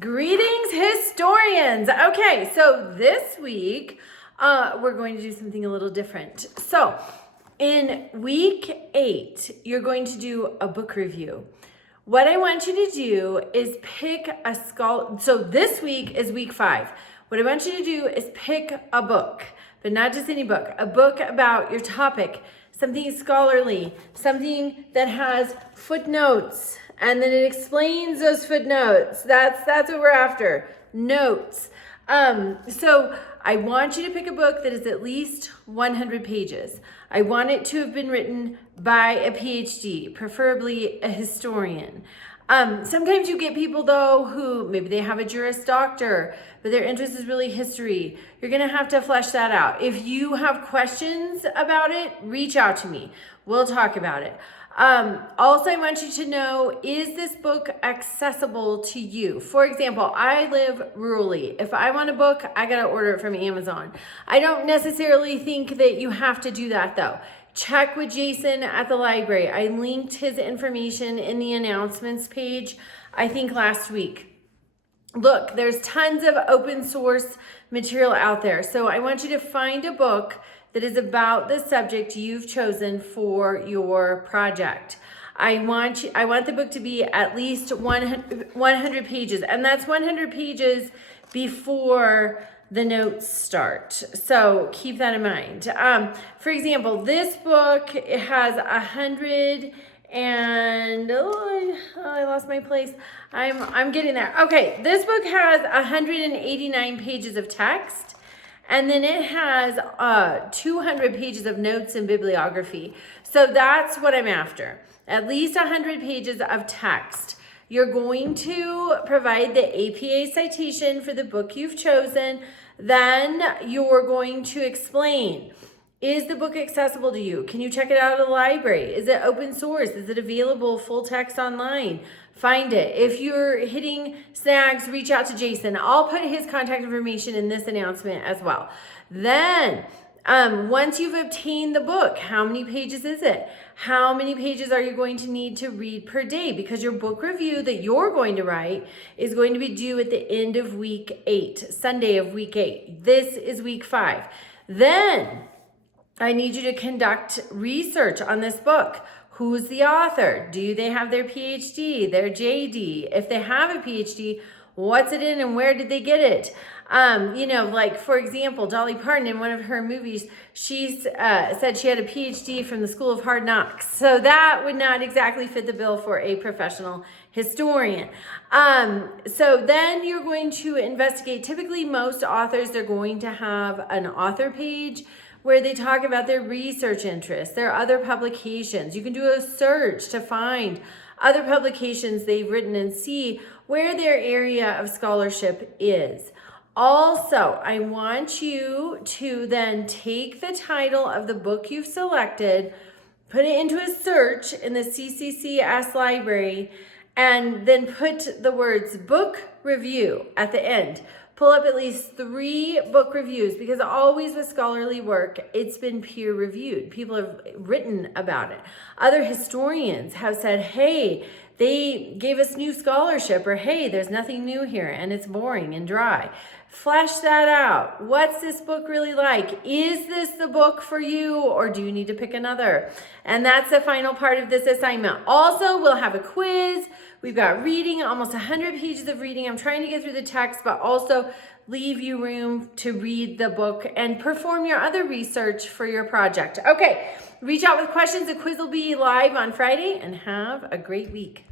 Greetings, historians. Okay, so this week we're going to do something a little different. So in week 8, you're going to do a book review. What I want you to do is pick a scholar. So this week is week 5. What I want you to do is pick a book, but not just any book, a book about your topic, something scholarly, something that has footnotes, and then it explains those footnotes. That's what we're after, notes. So I want you to pick a book that is at least 100 pages. I want it to have been written by a PhD, preferably a historian. Sometimes you get people though who maybe they have a Juris Doctor, but their interest is really history. You're gonna have to flesh that out. If you have questions about it, reach out to me. We'll talk about it. Also, I want you to know, is this book accessible to you? For example, I live rurally. If I want a book, I gotta order it from Amazon. I don't necessarily think that you have to do that though. Check with Jason at the library. I linked his information in the announcements page, I think last week. Look, there's tons of open source material out there. So I want you to find a book that is about the subject you've chosen for your project. I want the book to be at least 100 pages, and that's 100 pages before the notes start. So keep that in mind. For example, this book, it has 100 and I lost my place. I'm getting there. Okay, this book has 189 pages of text, and then it has 200 pages of notes and bibliography. So that's what I'm after. At least 100 pages of text. You're going to provide the APA citation for the book you've chosen. Then you're going to explain, is the book accessible to you? Can you check it out at the library? Is it open source? Is it available full text online? Find it. If you're hitting snags, reach out to Jason. I'll put his contact information in this announcement as well. Then, once you've obtained the book, how many pages is it? How many pages are you going to need to read per day? Because your book review that you're going to write is going to be due at the end of week 8, Sunday of week 8. This is week 5. Then I need you to conduct research on this book. Who's the author? Do they have their PhD, their JD? If they have a PhD, what's it in and where did they get it? Like for example, Dolly Parton in one of her movies, she said she had a PhD from the School of Hard Knocks. So that would not exactly fit the bill for a professional historian. So then you're going to investigate. Typically, most authors, they're going to have an author page where they talk about their research interests, their other publications. You can do a search to find other publications they've written and see where their area of scholarship is. Also, I want you to then take the title of the book you've selected, put it into a search in the CCCS library, and then put the words book review at the end. Pull up at least 3 book reviews, because always with scholarly work, it's been peer reviewed. People have written about it. Other historians have said, hey, they gave us new scholarship, or hey, there's nothing new here and it's boring and dry. Flesh that out. What's this book really like? Is this the book for you, or do you need to pick another? And that's the final part of this assignment. Also, we'll have a quiz. We've got reading, almost 100 pages of reading. I'm trying to get through the text, but also leave you room to read the book and perform your other research for your project. Okay, reach out with questions. The quiz will be live on Friday, and have a great week.